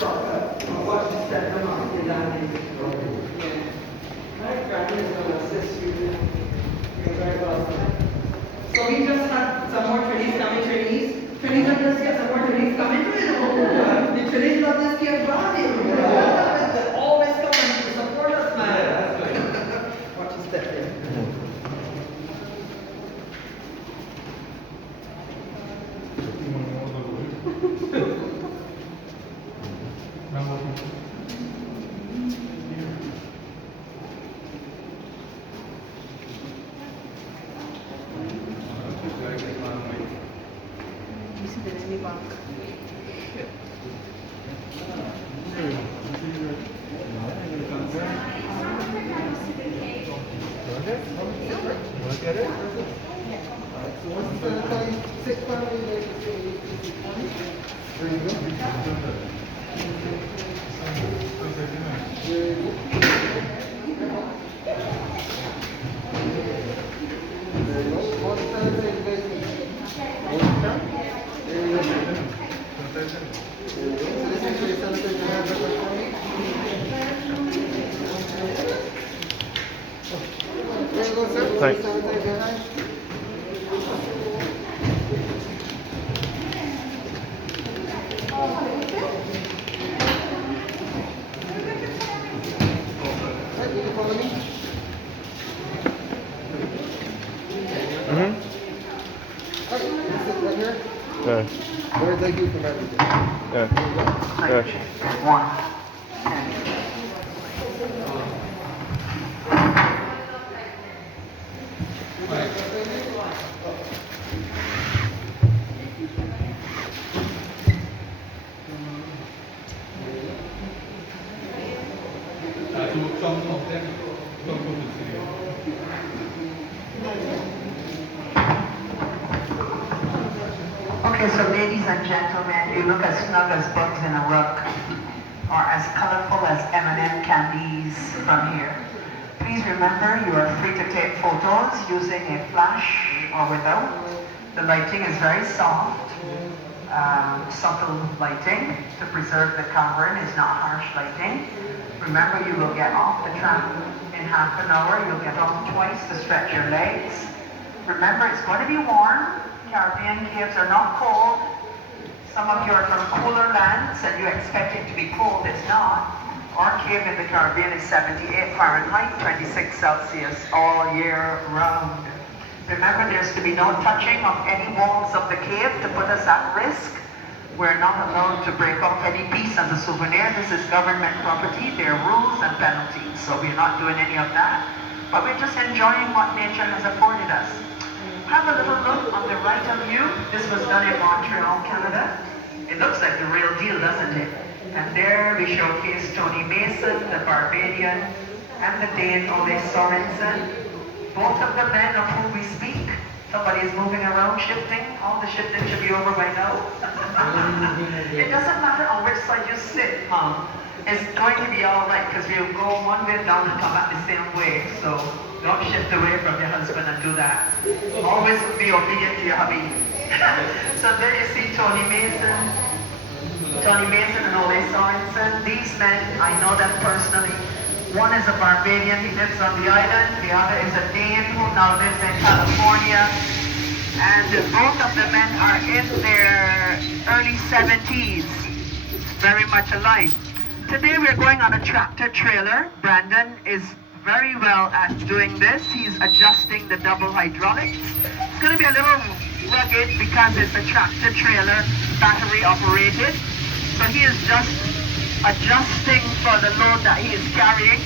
Watch the step come out, the landing. My granny is going to assist you. You're very welcome. So we just had some more trainees coming, trainees. Trainees of this year, some more trainees coming. The trainees of this year, they always come and support us, man. Watch the step there. Thanks. Yeah. Where's the view from everything? Yeah. Yeah. One. Okay, so ladies and gentlemen, you look as snug as bugs in a rug, or as colorful as M&M candies from here. Please remember you are free to take photos using a flash or without. The lighting is very soft, subtle lighting to preserve the covering. It's not harsh lighting. Remember, you will get off the tram in half an hour. You'll get off twice to stretch your legs. Remember, it's going to be warm. Caribbean caves are not cold. Some of you are from cooler lands and you expect it to be cold. It's not. Our cave in the Caribbean is 78 Fahrenheit, 26 Celsius all year round. Remember, there's to be no touching of any walls of the cave to put us at risk. We're not allowed to break up any piece as a souvenir. This is government property. There are rules and penalties, so we're not doing any of that. But we're just enjoying what nature has afforded us. Have a little look on the right of you. This was done in Montreal, Canada. It looks like the real deal, doesn't it? And there we showcase Tony Mason, the Barbadian, and the Dane Ole Sorensen. Both of the men of whom we speak. Somebody is moving around, shifting. All the shifting should be over by now. It doesn't matter on which side you sit, Mom. It's going to be all right because we'll go one way down and come back the same way. So don't shift away from your husband and do that. Always be obedient to your hubby. So there you see Tony Mason and Ole Sorensen. These men, I know them personally. One is a Barbadian, he lives on the island. The other is a Dane who now lives in California. And both of the men are in their early 70s, very much alive. Today we're going on a tractor trailer. Brandon is very well at doing this. He's adjusting the double hydraulics. It's going to be a little rugged because it's a tractor trailer, battery operated. So he is just adjusting for the load that he is carrying.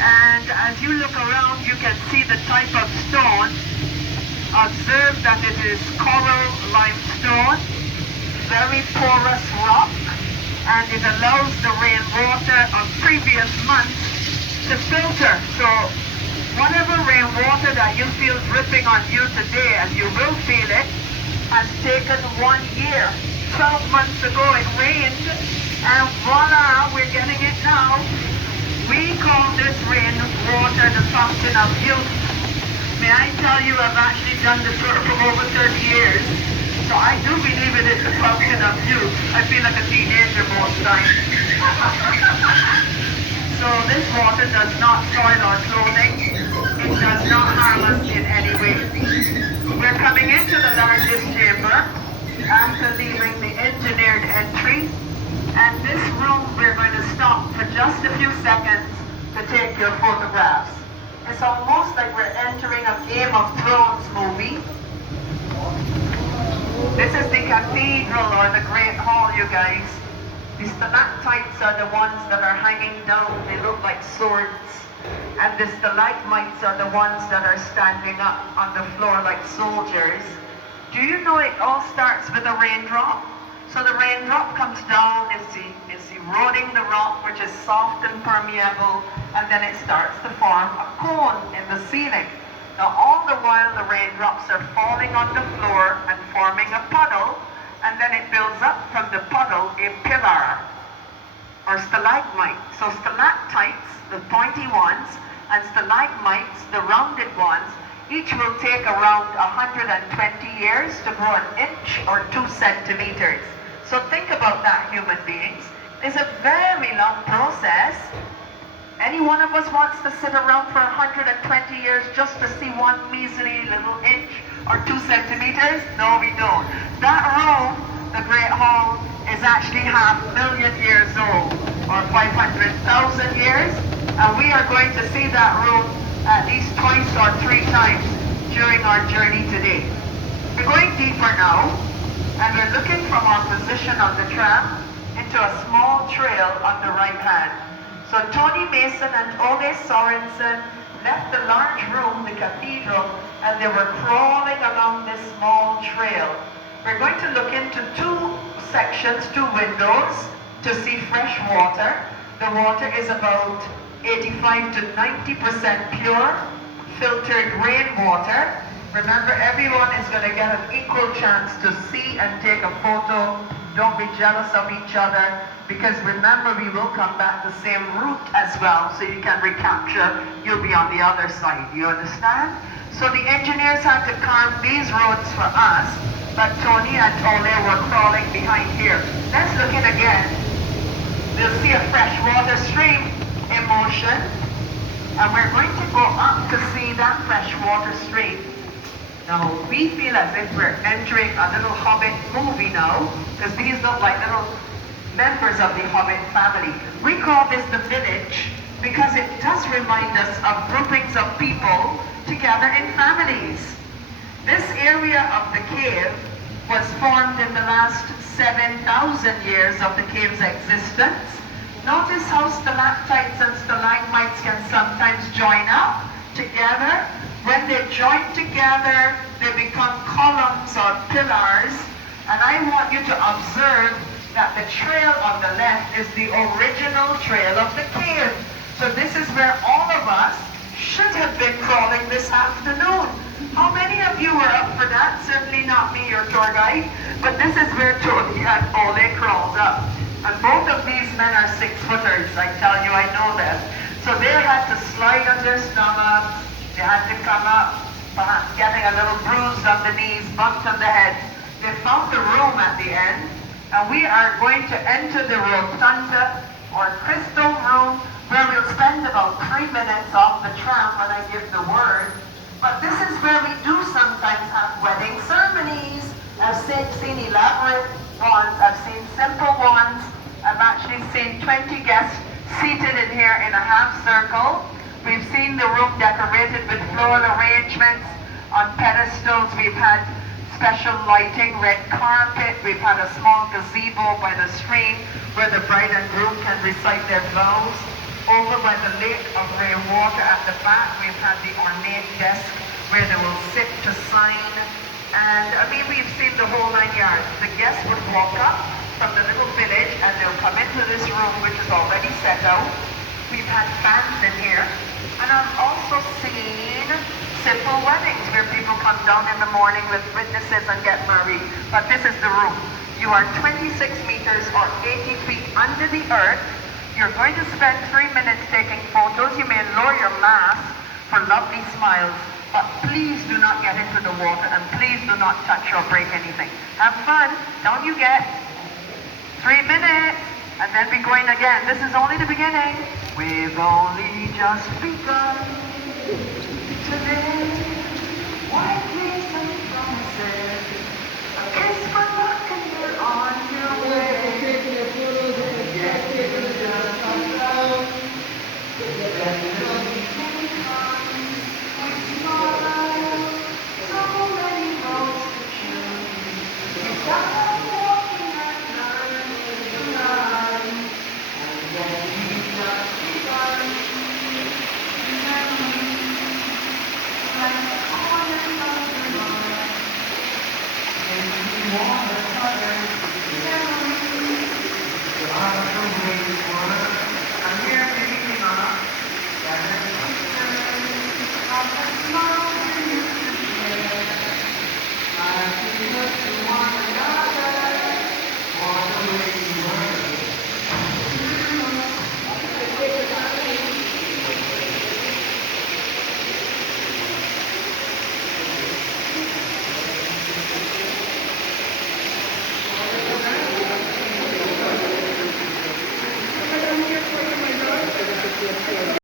And as you look around, you can see the type of stone. Observe that it is coral limestone, very porous rock, and it allows the rainwater of previous months to filter. So whatever rainwater that you feel dripping on you today, and you will feel it, has taken 1 year. 12 months ago it rained, and voila, we're getting it now. We call this rainwater the fountain of youth. May I tell you, I've actually done this work for over 30 years. So So I do believe it is a function of youth. I feel like a teenager most times. So this water does not soil our clothing. It does not harm us in any way. We're coming into the largest chamber after leaving the engineered entry. And this room, we're going to stop for just a few seconds to take your photographs. It's almost like we're entering a Game of Thrones movie. This is the cathedral or the Great Hall, you guys. The stalactites are the ones that are hanging down. They look like swords. And the stalagmites are the ones that are standing up on the floor like soldiers. Do you know it all starts with a raindrop? So the raindrop comes down, it's eroding the rock, which is soft and permeable, and then it starts to form a cone in the ceiling. Now all the while the raindrops are falling on the floor and forming a puddle, and then it builds up from the puddle a pillar or stalagmite. So stalactites, the pointy ones, and stalagmites, the rounded ones, each will take around 120 years to grow an inch or 2 centimeters. So think about that, human beings. It's a very long process. Any one of us wants to sit around for 120 years just to see one measly little inch or 2 centimeters? No, we don't. That room, the Great Hall, is actually 500,000 years old, or 500,000 years. And we are going to see that room at least twice or 3 times during our journey today. We're going deeper now, and we're looking from our position on the tram into a small trail on the right hand. So Tony Mason and Ole Sorensen left the large room, the cathedral, and they were crawling along this small trail. We're going to look into 2 sections, 2 windows, to see fresh water. The water is about 85 to 90% pure, filtered rainwater. Remember, everyone is going to get an equal chance to see and take a photo. Don't be jealous of each other, because remember, we will come back the same route as well, so you can recapture. You'll be on the other side. You understand? So the engineers had to carve these roads for us, but Tony and Ole were crawling behind here. Let's look in again. We'll see a freshwater stream in motion, and we're going to go up to see that freshwater stream. Now, we feel as if we're entering a little Hobbit movie now, because these look like little members of the Hobbit family. We call this the village because it does remind us of groupings of people together in families. This area of the cave was formed in the last 7,000 years of the cave's existence. Notice how stalactites and stalagmites can sometimes join up together. When they join together, they become columns or pillars. And I want you to observe that the trail on the left is the original trail of the cave. So this is where all of us should have been crawling this afternoon. How many of you were up for that? Certainly not me, your tour guide. But this is where Tony and Ole crawled up. And both of these men are 6-footers, I tell you, I know them. So they had to slide on their stomachs. They had to come up, perhaps getting a little bruised on the knees, bumped on the head. They found the room at the end, and we are going to enter the Rotunda, or crystal room, where we'll spend about 3 minutes off the tram when I give the word. But this is where we do sometimes have wedding ceremonies. I've seen elaborate ones, I've seen simple ones. I've actually seen 20 guests seated in here in a half circle. We've seen the room decorated with floral arrangements on pedestals. We've had special lighting, red carpet. We've had a small gazebo by the stream where the bride and groom can recite their vows. Over by the lake of rainwater at the back, we've had the ornate desk where they will sit to sign. And I mean, we've seen the whole 9 yards. The guests would walk up from the little village and they'll come into this room, which is already set out. We've had fans in here. And I've also seen simple weddings where people come down in the morning with witnesses and get married. But this is the room. You are 26 meters or 80 feet under the earth. You're going to spend 3 minutes taking photos. You may lower your mask for lovely smiles. But please do not get into the water and please do not touch or break anything. Have fun. Don't you get 3 minutes and then be going again. This is only the beginning. We've only just begun to live. White dreams and promises. A kiss from the